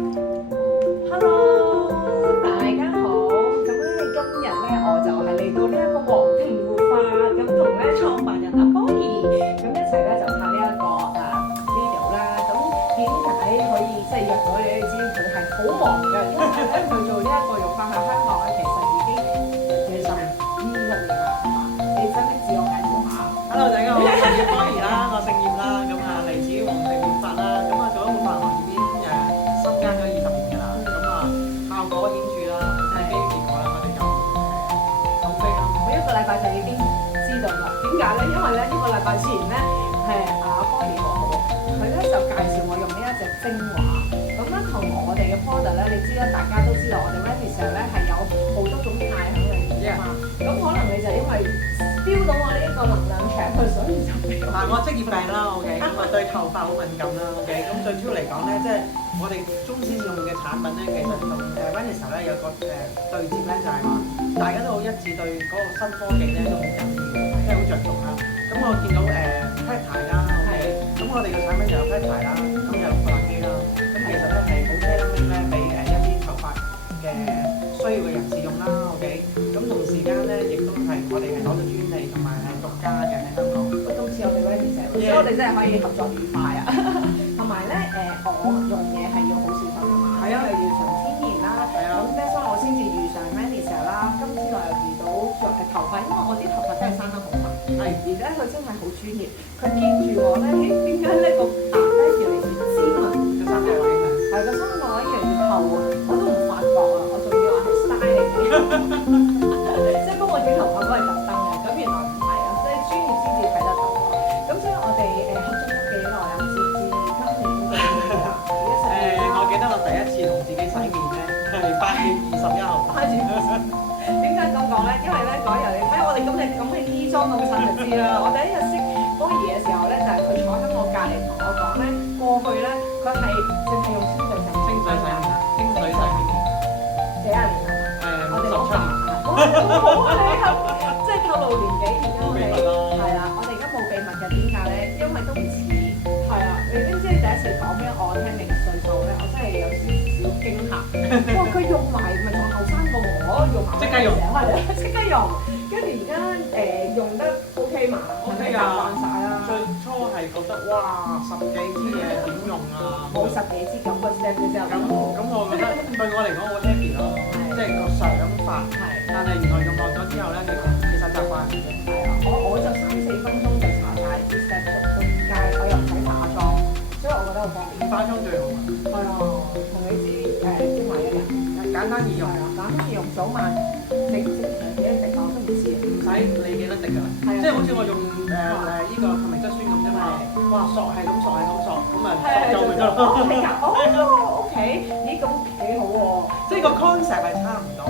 Hello，大家好。咁咧，今日咧我就係嚟到呢一個黃庭護髮，咁同咧創辦人阿波兒咁一齊咧就拍呢一個video 啦。咁點解可以即係約到你？你知佢係好忙㗎，因為咧佢做呢一個育髮喺香港咧，其實已經20年啦，係嘛？你真係自我介紹下。Hello，大家好，我叫波兒啦，我姓葉啦，咁嚟自於黃庭護髮啦，咁做咗護髮行業已經深耕咗20年㗎啦，效果顯著啦，睇基於結果啦，我哋就口碑啦。每一個禮拜就已經知道啦。點解咧？因為咧呢個禮拜前咧係阿波兒好好，佢咧就介紹我用呢一隻精華。咁咧同我哋嘅 product 咧，你知啦，大家都知道我哋 Vaniscell 咧係有好多種肽喺裏面㗎嘛。咁可能你就因為標到我呢一個能量場，所以就俾我。我職業病啦，OK，咁對頭髮好敏感啦，OK，咁最主要嚟講咧，即係我哋中先用嘅產品咧，其實同Vaniscell 咧有個對接咧，就係話大家都好一致對嗰個新科技咧都好緊要嘅，即係好着重啦。咁我見到peptide 啦，OK，咁我哋嘅產品就有 peptide 啦，咁有發肌啦，咁其實咧係好 tailor-made 咧俾一啲頭髮嘅需要嘅人士用啦，OK，咁同時間咧亦都係我哋係攞到專利同埋係獨家嘅喺香港。今次我哋 Vaniscell，所以我哋真係可以合作愉快啊！同埋咧我用嘢係要好小心㗎嘛，因為要純天然啦。咁咧，所以我先至遇上 Vaniscell 啦。今次我又遇到頭髮，因為我啲頭髮真係生得好快，而咧佢真係好專業。佢見住我咧，點解呢個牙咧越嚟越尖啊？個三角位係個三角位越嚟越厚啊！我都唔發覺啊，我仲以為係 style 嚟嘅，即係幫我整頭髮都係特登嘅。咁原來唔係啊，即係專業先至睇得到啊。咁所以我哋合作咗幾耐啊？截至今年我記得我第一次同自己洗面咧係8月21號。點解咁講咧？因為咧嗰日你睇我哋咁嘅衣裝咁襯就知啦。我第一日識波兒嘅時候咧，就係佢坐喺我隔離同我講咧，過去咧佢係淨係用清水洗面，幾廿年啦。我哋好煩啊！好啊你啊，即係透露年紀而家我哋係啦，我哋而家冇秘密嘅，點解咧？因為都唔似係啊！你知唔知第一次講俾我聽你嘅歲數咧？我真係有少少驚嚇。哇！佢用埋咪仲後生過我，用埋即刻用，係啊，即刻用。跟住而家用得 OK 嘛？OK 習慣曬啦。最初係覺得哇10幾支嘢點用啊？冇10幾支咁個 step 之後。咁我覺得對我嚟講好 happy 咯，即係個想法。係。但係原來用落咗之後咧，其實習慣嘅。係啊，我就3-4分鐘就搽晒啲 step 出街，我又唔使化妝，所以我覺得好方便。化妝最好啊！係啊，同你知精華一樣，簡單易用。係啊，簡單易用，早晚整幾多滴我都唔知啊，唔使理幾多滴㗎啦。即係好似我用呢個透明質酸咁啫嘛。哇，索係咁索，咁啊索夠咪得咯。係㗎，OK，咦咁幾好喎。即係個 concept 係差唔多。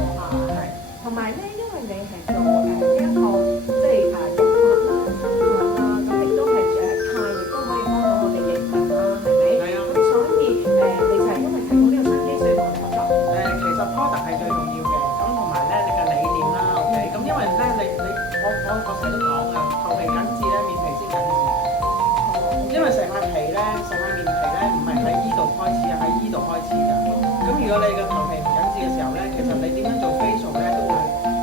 係。同埋咧，因為你係做呢一個即係育髮啦、生髮啦，咁亦都係肽，亦都可以幫到我哋營養啦，係咪？係啊。咁所以你就係因為睇到呢個商機，所以同我哋合作。其實 product 係最重要嘅，咁同埋咧你嘅理念啦 ，OK，咁因為咧我成日都講㗎，頭皮緊緻咧，面皮先緊緻。因為成塊面皮咧唔係喺依度開始啊，喺依度開始㗎。咁如果你嘅頭皮唔緊緻嘅時候咧，其實你點樣做 facial 咧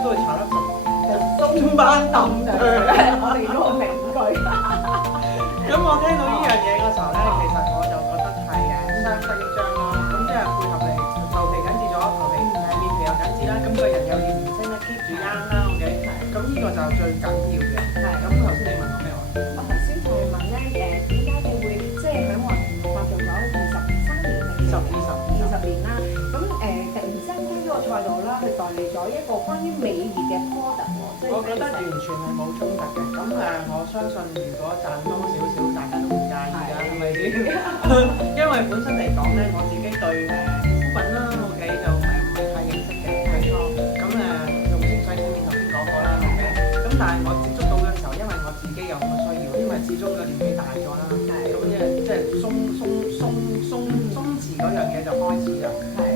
都會炒得中班揼嘅。我哋嗰個名句。咁我聽到呢樣嘢嘅時候咧，其實我就覺得係相得益彰啦。咁即係配合你頭皮緊緻咗，面皮又緊緻啦，咁個人又要唔升咧 keep 住啱啦 ，OK。咁呢個就最緊要嘅。咁頭先你問我咩話？我頭先就係問咧點解你會即係喺黃庭護髮做咗23年定20年啦？咁突然之間加咗個賽道啦，去代理咗一個關於美儀嘅 product 喎。我覺得完全係冇衝突嘅。咁我相信如果賺多少少，大家都唔介意㗎，係咪先？因為本身嚟講咧，我自己對護膚品啦，OK 就唔係太認識嘅，冇錯。咁用清水洗面頭先講過啦，OK。咁但係我接觸到嘅時候，因為我自己有咁嘅需要，因為始終個年紀大咗啦，咁即係鬆弛嗰樣嘢就開始啦。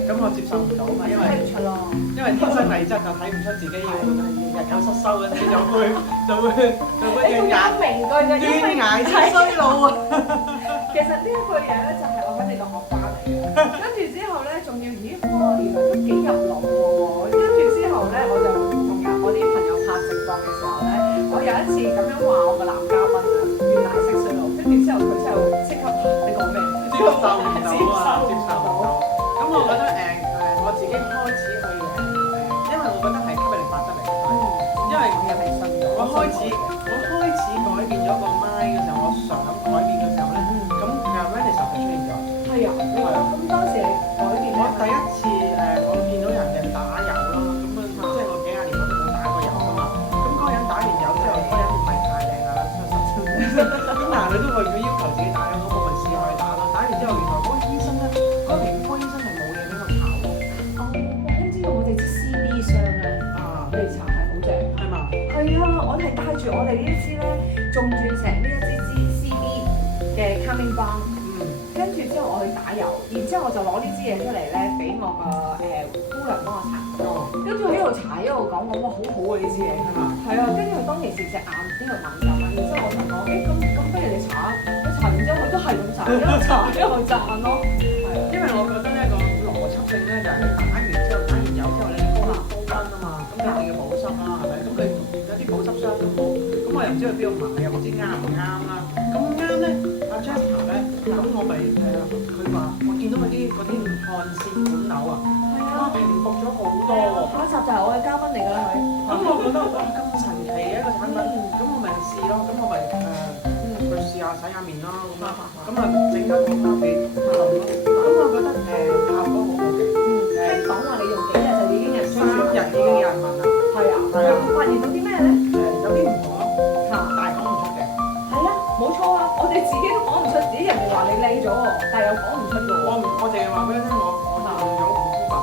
咁我接受唔到啊嘛，因為天生麗質就睇唔出自己要日久失修嗰陣時就會斷崖式衰老啊！其實呢一句嘢咧就係我喺你度學翻嚟嘅，跟住之後咧咁樣話我個男嘉賓啊，原來係色衰佬，跟住之後佢之後即刻你講咩？接受唔到啊，接受唔到。咁我覺得我自己開始去因為我覺得係吸引力法則嚟嘅，因為又係信咗。我開始改變咗個 mind 嘅時候，我想改變嘅時候咧，咁其實 Vanessa 係出現咗。係啊，你覺得咁當時你改變我第一次我見到人哋打油啦，咁啊即係我幾廿年我都冇打過油啊嘛。咁嗰個人打完油之後，嗰個人唔係太靚啊，咁但係佢都為咗要求自己打油，咁我咪試下去打咯。打完之後，原來嗰個醫生咧，嗰個皮膚科醫生係冇嘢俾我搽喎。哦，你知道我哋支 CD 霜咧，你搽係好正。係嘛？係啊，我係帶住我哋呢一支咧，重鑽石呢一支 CD 嘅 Coming Balm。跟住之後我去打油，然之後我就攞呢支嘢出嚟咧，俾我個夫人幫我搽。跟住喺度搽一路講我，哇好好啊呢支嘢，係嘛？係啊，跟住佢當其時隻眼呢度敏感啦，然之後我就講，咁不如你搽啊，佢搽完之後佢都係咁搽，一路搽一路讚咯。係啊，因為我覺得呢個邏輯性咧就係你打完油之後你高溫啊嘛，咁一定要保濕啦，係咪？咁佢有啲保濕霜都冇，咁我又唔知去邊度買，又唔知啱唔啱啦。咁啱咧，阿 Jasper 咧，咁我咪佢話我見到嗰啲汗腺管瘤啊，哇平復咗好多喎。下一集就係我嘅嘉賓嚟㗎啦佢。咁我覺得哇咁神奇嘅一個產品，咁我咪試咯，咁我咪去試下洗下面咯，咁啊整咗個咖啡淋咯，咁我覺得效果好好嘅。聽講話你用幾日就已經有人3日已經有人問啦。係啊，係啊，發現到啲咩咧？有啲唔同咯，嚇，但係講唔出嘅。係啊，冇錯啊，我哋自己都講唔出，啲人哋話你靚咗喎，但係又講唔出㗎喎。我淨係話俾你聽，我用咗護膚品，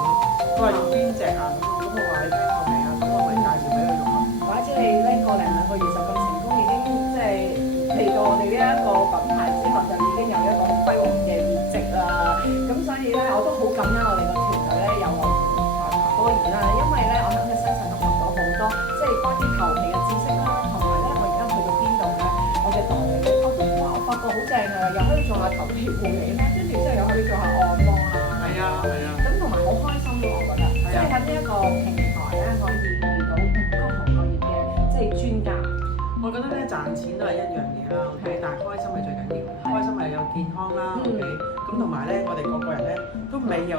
佢話用邊隻啊？咁我話你聽過未啊？咁我咪介紹俾佢用咯。唔怪之你呢個零兩個月就咁成功，已經即係嚟到我哋呢一個品牌之後，就已經有一個好輝煌嘅業績啦。咁所以咧，我都好感恩我哋個團隊咧有我同茶波兒啦，因為咧我喺佢身上都學到好多，即係關於頭皮嘅知識啦，同埋咧我而家去到邊度咧，我嘅代理咧，我都話我發覺好正啊，又可以做下頭皮護理啦，跟住之後又可以做下按摩啦。係啊係啊。咁同埋好開心咯，我覺得，即係喺呢一個平台咧，可以遇到各行各業嘅即係專家。我覺得咧賺錢都係一樣嘢啦，OK，但係開心係最緊要，開心係有健康啦，OK，咁同埋咧我哋個人咧都尾又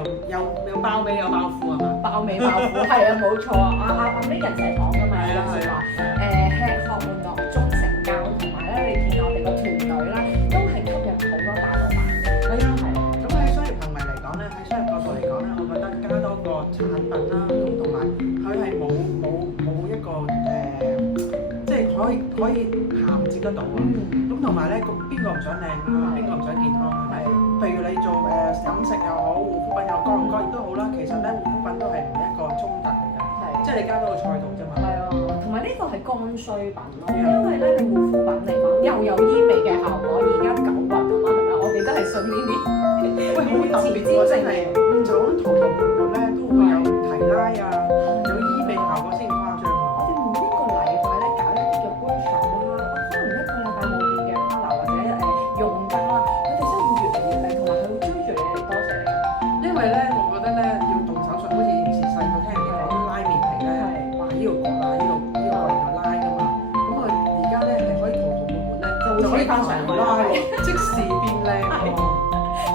包尾有包褲係嘛？爆尾爆褲係啊，冇錯啊！阿 Megan 成日講㗎嘛，有時話吃喝玩樂終成交，同埋咧你見我哋個團隊咧都係吸引好多大老闆嘅。係啊係。咁喺商業行為嚟講咧，喺商業角度嚟講咧，我覺得加多個產品啦，咁同埋佢係冇一個即係可以銜接得到啊。咁同埋咧，邊個唔想靚啊？邊個唔想健康係咪？譬如你做飲食又好，護膚品又各行各業都好啦。其實咧，護膚品都係唔係一個衝突嚟㗎，即係你加多個菜度啫嘛。係啊，同埋呢個係剛需品咯，因為咧你護膚品嚟講又有醫美嘅效果，而家9運啊嘛，係咪？我哋都係信呢啲。喂，好特別喎，真係就咁塗塗抹抹咧，都會有提拉啊，有醫美效果先誇張喎。我哋每一個禮拜咧搞一啲嘅 workshop 啦，可能一個禮拜冇見嘅 partner 或者用家啦，佢哋真係會越嚟越靚，同埋佢會追住你哋多謝你。因為咧，我覺得咧要動手術，好似以前細個聽人哋講拉面皮咧，哇呢度割啊，呢度割然後拉㗎嘛。咁啊而家咧係可以塗塗抹抹咧，就可以變成拉喎，即時變靚喎。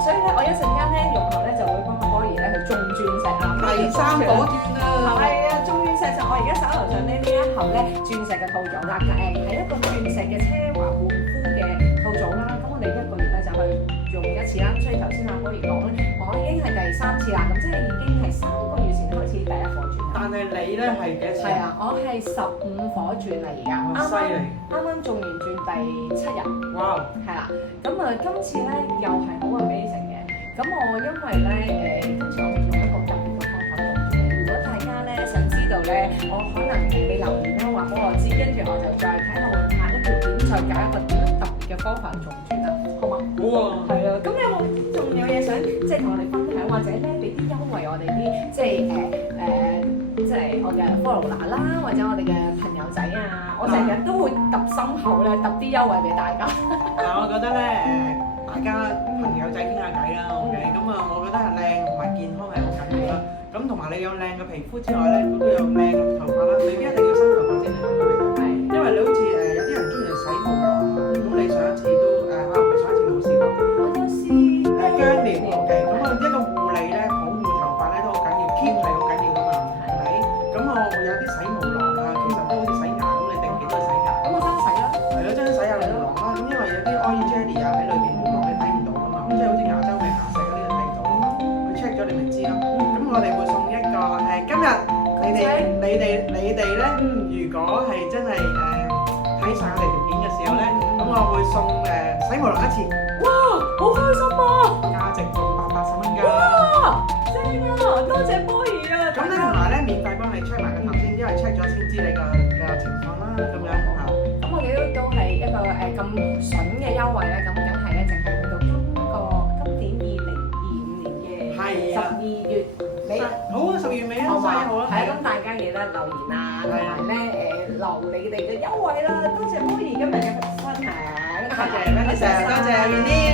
所以咧，我一陣間咧融合咧就會幫可兒咧去種鑽石啊，第三果段啊，係啊，種鑽石就我而家手頭上呢一盒咧鑽石嘅套組啦，係一個鑽石嘅奢華護膚嘅套組啦。咁我哋一個月咧就去用一次啦。所以頭先阿可兒講咧，我已經係第3次啦，咁即係已經係3個月前開始第一顆鑽。但係你咧係幾多錢？係啊，我係15顆鑽啦，而家犀利，啱啱種完鑽第7日。哇！係啦，咁啊今次咧又係好 amazing 嘅。咁我因為咧今次我用一個特別嘅方法種鑽。如果大家咧想知道咧，我可能你留言啦話俾我知，跟住我就再睇下會拍一條片，再搞一個點樣特別嘅方法種鑽啦，好嘛？好啊！係啊，咁有冇仲有嘢想即係同我哋分享，或者咧俾啲優惠我哋啲即係即係我嘅 follower 啦，或者我哋嘅朋友仔啊，我成日都會揼心口咧，揼啲優惠俾大家。嗱，我覺得咧大家朋友仔傾下偈啦，OK，咁啊，我覺得係靚同埋健康係好緊要啦。咁同埋你有靚嘅皮膚之外咧，都有靚嘅頭髮啦，未必一定要生頭髮先嚟揾我哋嘅。係，因為你好似有啲人我哋會送一個今日你哋咧，如果係真係睇晒我哋條片嘅時候咧，咁我會送洗毛囊一次，哇，好開心啊！價值680蚊㗎。哇，正啊！多謝波兒啊！咁咧同埋咧，免費幫你 check 埋個頭先，因為 check 咗先知你嘅情況啦，咁樣嚇。咁我哋都係一個咁筍嘅優惠咧，咁梗係咧，淨係去到今年2025年嘅12月尾。好啊，12月尾啊，31號啦。係啊，咁大家記得留言啊，同埋咧留你哋嘅優惠啦。多謝波兒今日嘅分享。多謝 Vanessa，多謝 Winnie。